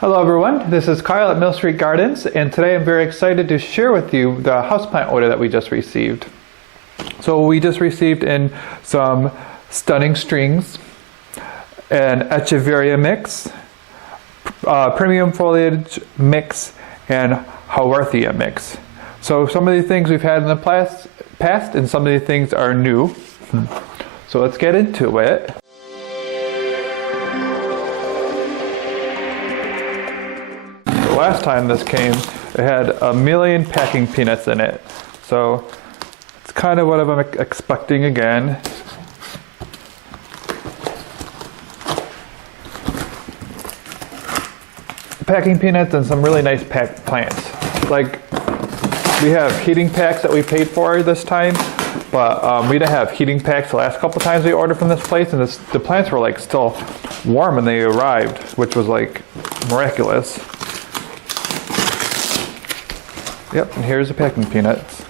Hello everyone, this is Kyle at Mill Street Gardens, and today I'm very excited to share with you the houseplant order that we just received. So we just received in some stunning strings, an echeveria mix, premium foliage mix, and haworthia mix. So some of the things we've had in the past and some of the things are new. So let's get into it. Last time this came, it had 1,000,000 packing peanuts in it. So it's kind of what I'm expecting again. Packing peanuts and some really nice packed plants. Like, we have heating packs that we paid for this time, but we didn't have heating packs the last couple times we ordered from this place, and the plants were like still warm when they arrived, which was like miraculous. Yep, and here's the packing peanuts.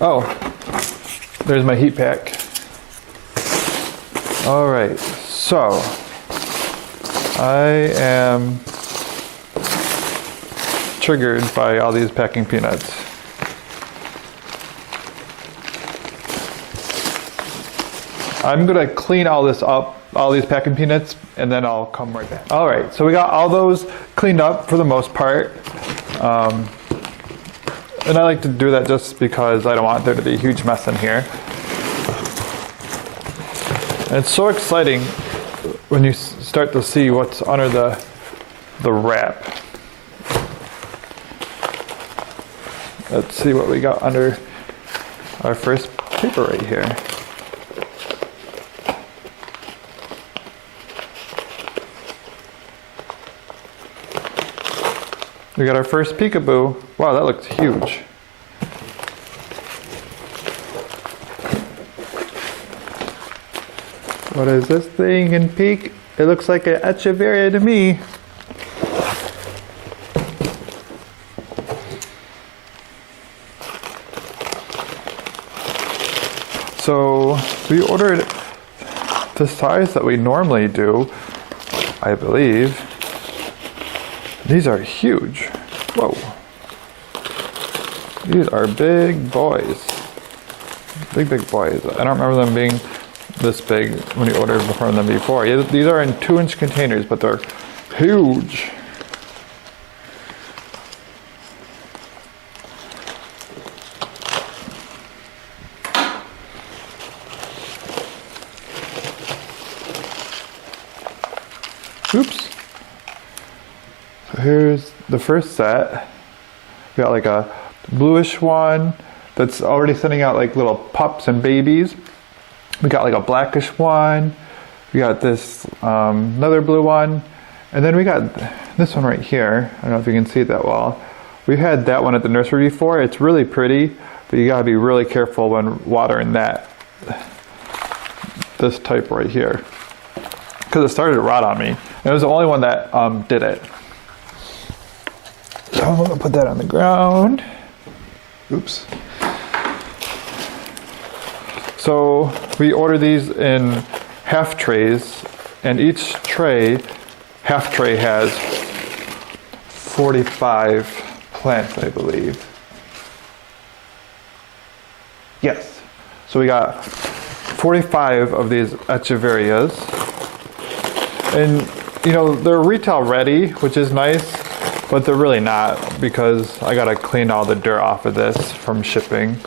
Oh, there's my heat pack. All right, so I am triggered by all these packing peanuts. I'm gonna clean all this up, all these packing peanuts, and then I'll come right back. All right, so we got all those cleaned up for the most part. And I like to do that just because I don't want there to be a huge mess in here. And it's so exciting when you start to see what's under the wrap. Let's see what we got under our first paper right here. We got our first peekaboo. Wow, that looks huge. What is this thing in peek? It looks like an echeveria to me. So we ordered the size that we normally do, I believe. These are huge. Whoa. These are big boys. Big boys. I don't remember them being this big when we ordered from them before. Yeah, these are in 2-inch containers, but they're huge. Oops. So here's the first set. We got like a bluish one that's already sending out like little pups and babies. We got like a blackish one. We got this another blue one. And then we got this one right here. I don't know if you can see it that well. We've had that one at the nursery before. It's really pretty, but you gotta be really careful when watering this type right here. Because it started to rot on me. And it was the only one that did it. So I'm gonna put that on the ground. Oops. So we order these in half trays, and each half tray has 45 plants, I believe. Yes. So we got 45 of these echeverias. And you know, they're retail ready, which is nice, but they're really not, because I gotta clean all the dirt off of this from shipping.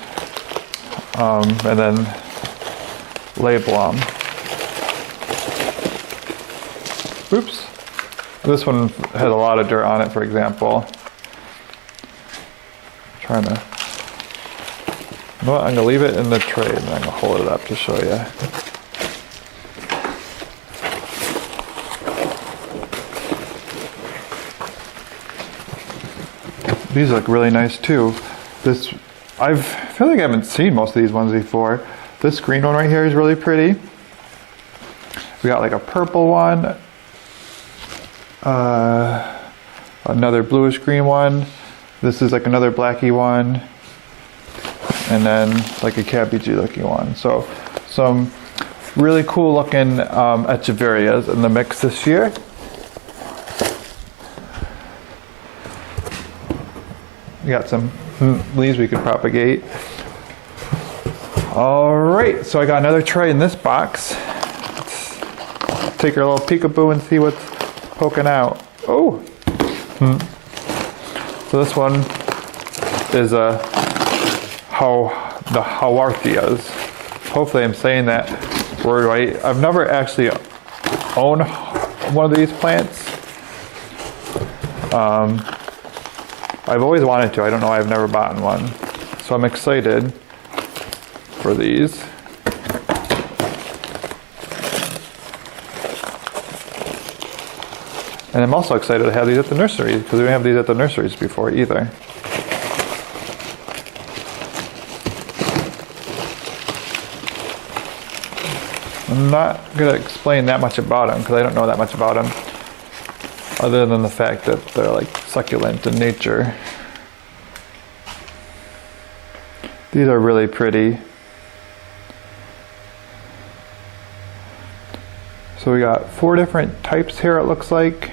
And then label them. Oops. This one had a lot of dirt on it, for example. You know what? I'm gonna leave it in the tray and then I'm gonna hold it up to show you. These look really nice too. I feel like I haven't seen most of these ones before. This green one right here is really pretty. We got like a purple one, another bluish green one. This is like another blacky one. and then like a cabbagey looking one. So some really cool looking echeverias in the mix this year. We got some leaves we could propagate. All right, so I got another tray in this box. Let's take our little peekaboo and see what's poking out. Oh, so this one is the haworthias. Hopefully I'm saying that word right. I've never actually owned one of these plants. I've always wanted to. I don't know, I've never bought one. So I'm excited for these. And I'm also excited to have these at the nurseries, because we didn't have these at the nurseries before either. I'm not going to explain that much about them, because I don't know that much about them, other than the fact that they're like succulent in nature. These are really pretty. So we got 4 different types here, it looks like.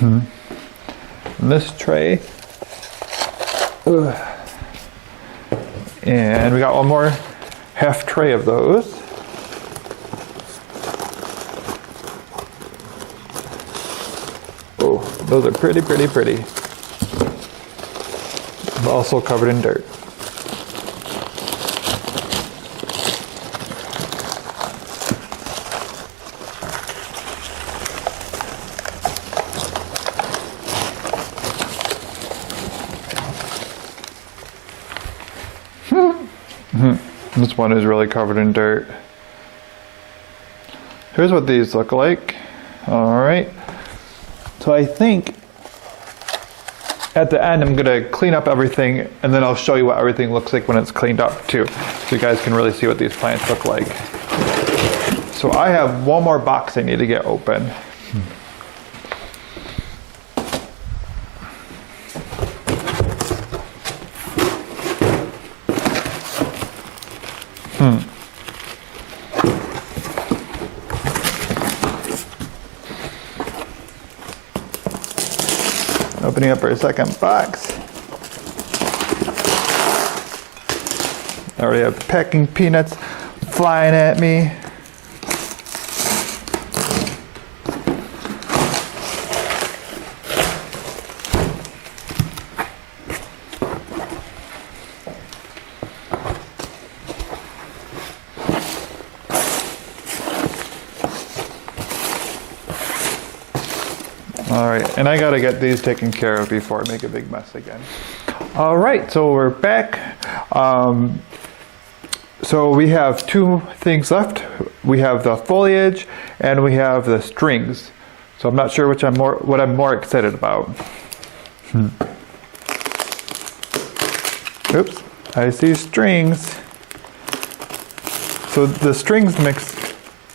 In this tray. And we got one more half tray of those. Oh, those are pretty, pretty, pretty. Also covered in dirt. This one is really covered in dirt. Here's what these look like. All right. So I think at the end I'm gonna clean up everything, and then I'll show you what everything looks like when it's cleaned up too, so you guys can really see what these plants look like. So I have one more box I need to get open. Opening up our second box. I already have packing peanuts flying at me. All right, and I gotta get these taken care of before I make a big mess again. All right, so we're back. So we have 2 things left. We have the foliage and we have the strings. So I'm not sure what I'm more excited about. Oops, I see strings. So the strings mix,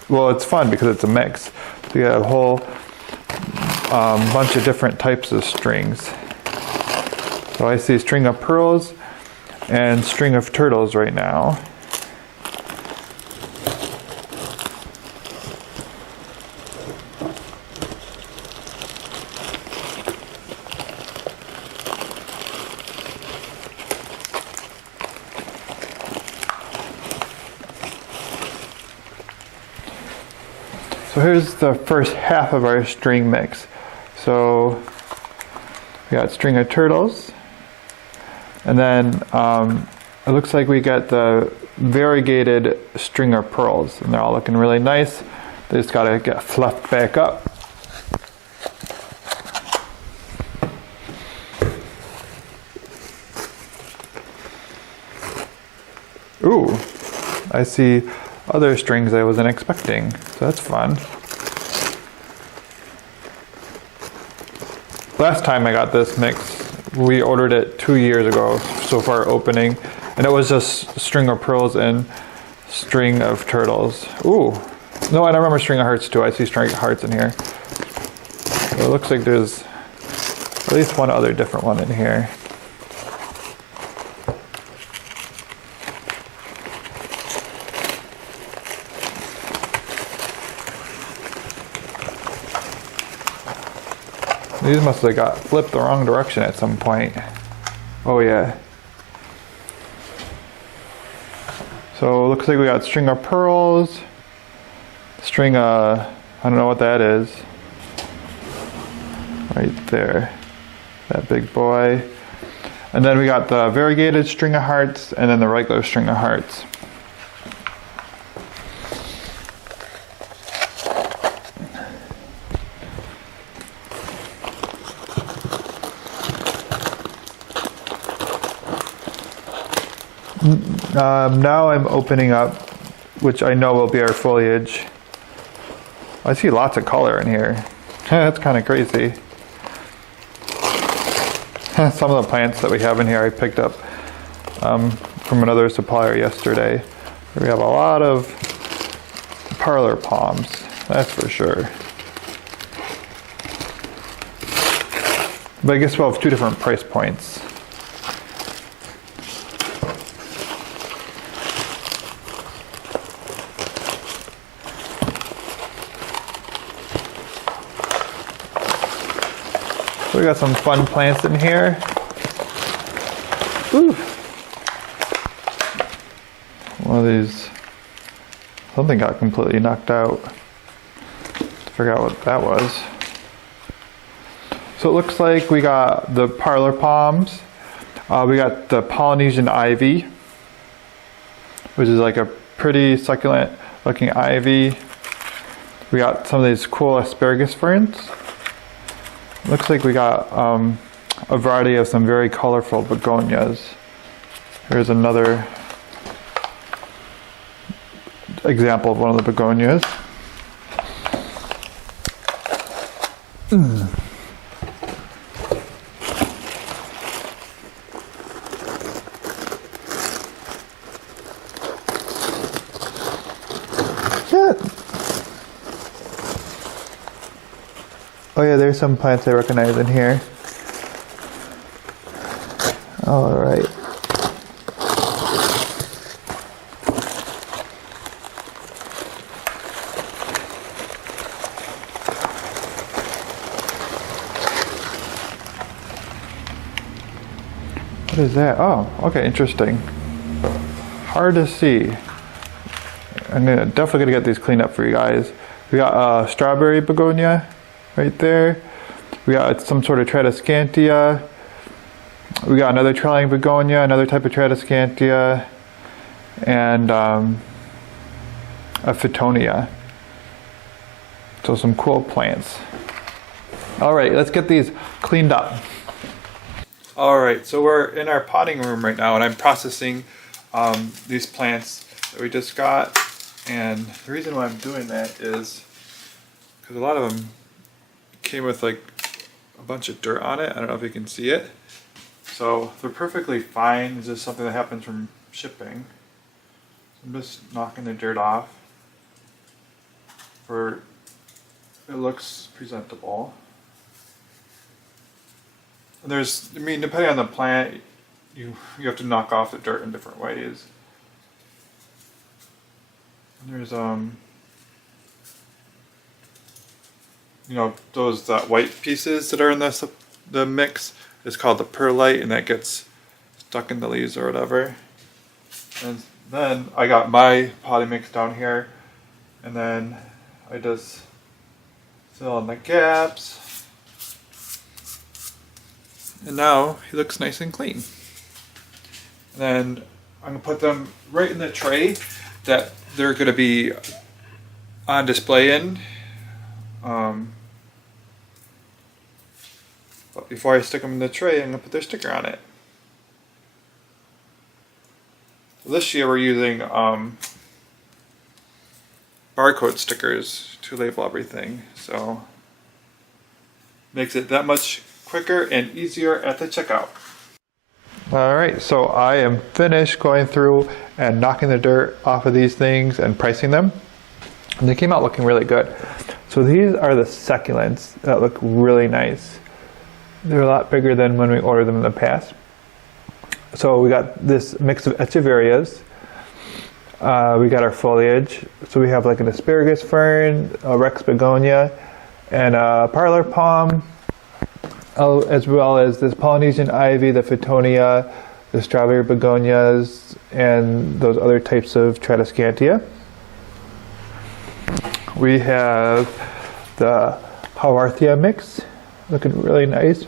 well, it's fun because it's a mix. So you got a whole bunch of different types of strings. So I see string of pearls and string of turtles right now. So here's the first half of our string mix. So we got string of turtles, and then it looks like we got the variegated string of pearls, and they're all looking really nice. They just gotta get fluffed back up. Ooh, I see other strings I wasn't expecting, so that's fun. Last time I got this mix, we ordered it 2 years ago, so far opening, and it was just string of pearls and string of turtles. Ooh, no, and I remember string of hearts too. I see string of hearts in here. So it looks like there's at least one other different one in here. These must have got flipped the wrong direction at some point. Oh yeah. So it looks like we got string of pearls, string of, I don't know what that is. Right there, that big boy. And then we got the variegated string of hearts and then the regular string of hearts. Now I'm opening up, which I know will be our foliage. I see lots of color in here. That's kind of crazy. Some of the plants that we have in here I picked up from another supplier yesterday. We have a lot of parlor palms, that's for sure. But I guess we'll have two different price points. So we got some fun plants in here. Ooh. One of these, something got completely knocked out. Forgot what that was. So it looks like we got the parlor palms. We got the Polynesian ivy, which is like a pretty succulent looking ivy. We got some of these cool asparagus ferns. Looks like we got a variety of some very colorful begonias. Here's another example of one of the begonias. Oh yeah, there's some plants I recognize in here. All right. What is that? Oh, okay, interesting. Hard to see. I'm definitely gonna get these cleaned up for you guys. We got a strawberry begonia right there. We got some sort of tradescantia. We got another trailing begonia, another type of tradescantia, and a fittonia. So some cool plants. All right, let's get these cleaned up. All right, so we're in our potting room right now, and I'm processing these plants that we just got. And the reason why I'm doing that is because a lot of them came with like a bunch of dirt on it. I don't know if you can see it. So they're perfectly fine. It's just something that happens from shipping. I'm just knocking the dirt off for it looks presentable. And there's, I mean, depending on the plant, you have to knock off the dirt in different ways. And there's you know, those white pieces that are in the mix is called the perlite, and that gets stuck in the leaves or whatever. And then I got my potting mix down here, and then I just fill in the gaps. And now he looks nice and clean. And then I'm gonna put them right in the tray that they're gonna be on display in. But before I stick them in the tray, I'm gonna put their sticker on it. So this year we're using barcode stickers to label everything, so makes it that much quicker and easier at the checkout. Alright, so I am finished going through and knocking the dirt off of these things and pricing them. And they came out looking really good. So these are the succulents that look really nice. They're a lot bigger than when we ordered them in the past. So we got this mix of echeverias. We got our foliage. So we have like an asparagus fern, a Rex begonia, and a parlor palm. as well as this Polynesian ivy, the fittonia, the strawberry begonias, and those other types of tradescantia. We have the haworthia mix, looking really nice.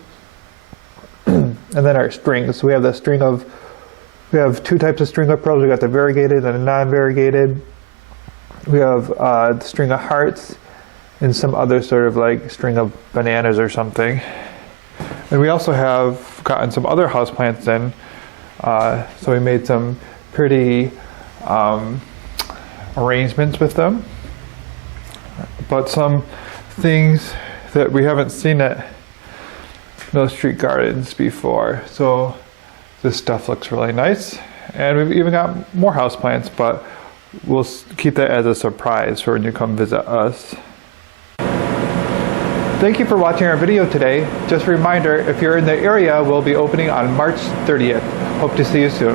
And then our strings. So we have two types of string of pearls. We got the variegated and the non-variegated. We have the string of hearts and some other sort of like string of bananas or something. And we also have gotten some other houseplants in. So we made some pretty arrangements with them. But some things that we haven't seen at Mill Street Gardens before. So this stuff looks really nice. And we've even got more houseplants, but we'll keep that as a surprise for when you come visit us. Thank you for watching our video today. Just a reminder, if you're in the area, we'll be opening on March 30th. Hope to see you soon.